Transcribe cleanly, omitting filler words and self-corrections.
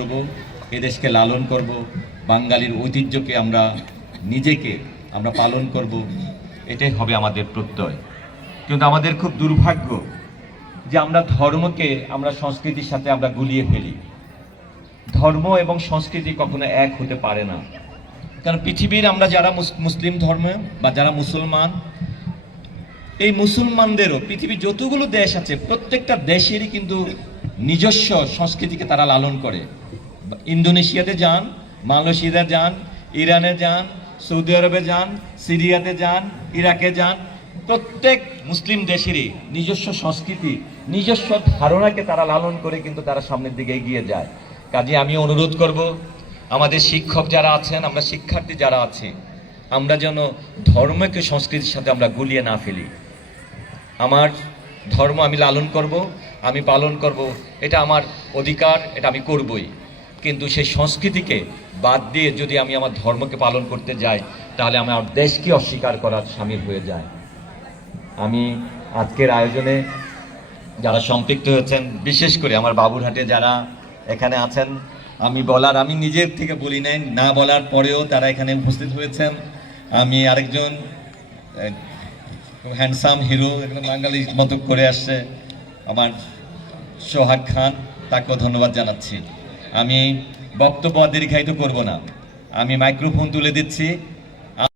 করব, এদেশকে লালন করব, বাঙালির ঐতিহ্যকে আমরা পালন করব, এটাই হবে আমাদের প্রত্যয়। কিন্তু আমাদের খুব দুর্ভাগ্য যে আমরা ধর্মকে সংস্কৃতির সাথে গুলিয়ে ফেলি। ধর্ম এবং সংস্কৃতি কখনো এক হতে পারে না। কারণ পৃথিবীর আমরা যারা মুসলিম ধর্ম বা যারা মুসলমান, এই মুসলমানদেরও পৃথিবীর যতগুলো দেশ আছে প্রত্যেকটা দেশেরই কিন্তু নিজস্ব সংস্কৃতিকে তারা লালন করে। ইন্দোনেশিয়াতে যান, মালয়েশিয়াতে যান, ইরানে যান, সৌদি আরবে যান, সিরিয়াতে যান, ইরাকে যান, প্রত্যেক মুসলিম দেশেরই নিজস্ব সংস্কৃতি, নিজস্ব ধারণাকে তারা লালন করে কিন্তু তারা সামনের দিকে এগিয়ে যায়। কাজে আমি অনুরোধ করব, আমাদের শিক্ষক যারা আছেন, আমরা শিক্ষার্থী যারা আছি, আমরা যেন ধর্মকে সংস্কৃতির সাথে আমরা গুলিয়ে না ফেলি। আমার ধর্ম আমি লালন করব, আমি পালন করব, এটা আমার অধিকার, এটা আমি করবই। কিন্তু সেই সংস্কৃতিকে বাদ দিয়ে যদি আমি আমার ধর্মকে পালন করতে যাই, তাহলে আমার দেশকে অস্বীকার করার শামিল হয়ে যায়। আমি আজকের আয়োজনে যারা সম্পৃক্ত হয়েছেন, বিশেষ করে আমার বাবুরহাটে যারা এখানে আছেন, আমি নিজের থেকে বলি নাই, না বলার পরেও তারা এখানে উপস্থিত হয়েছেন। আমি আরেকজন হ্যান্ডসাম হিরো, একদম বাঙালি মতো করে আসছে, আমার সোহাগ খান, তাকেও ধন্যবাদ জানাচ্ছি। আমি বক্তব্য দীর্ঘায়িত করব না, আমি মাইক্রোফোন তুলে দিচ্ছি।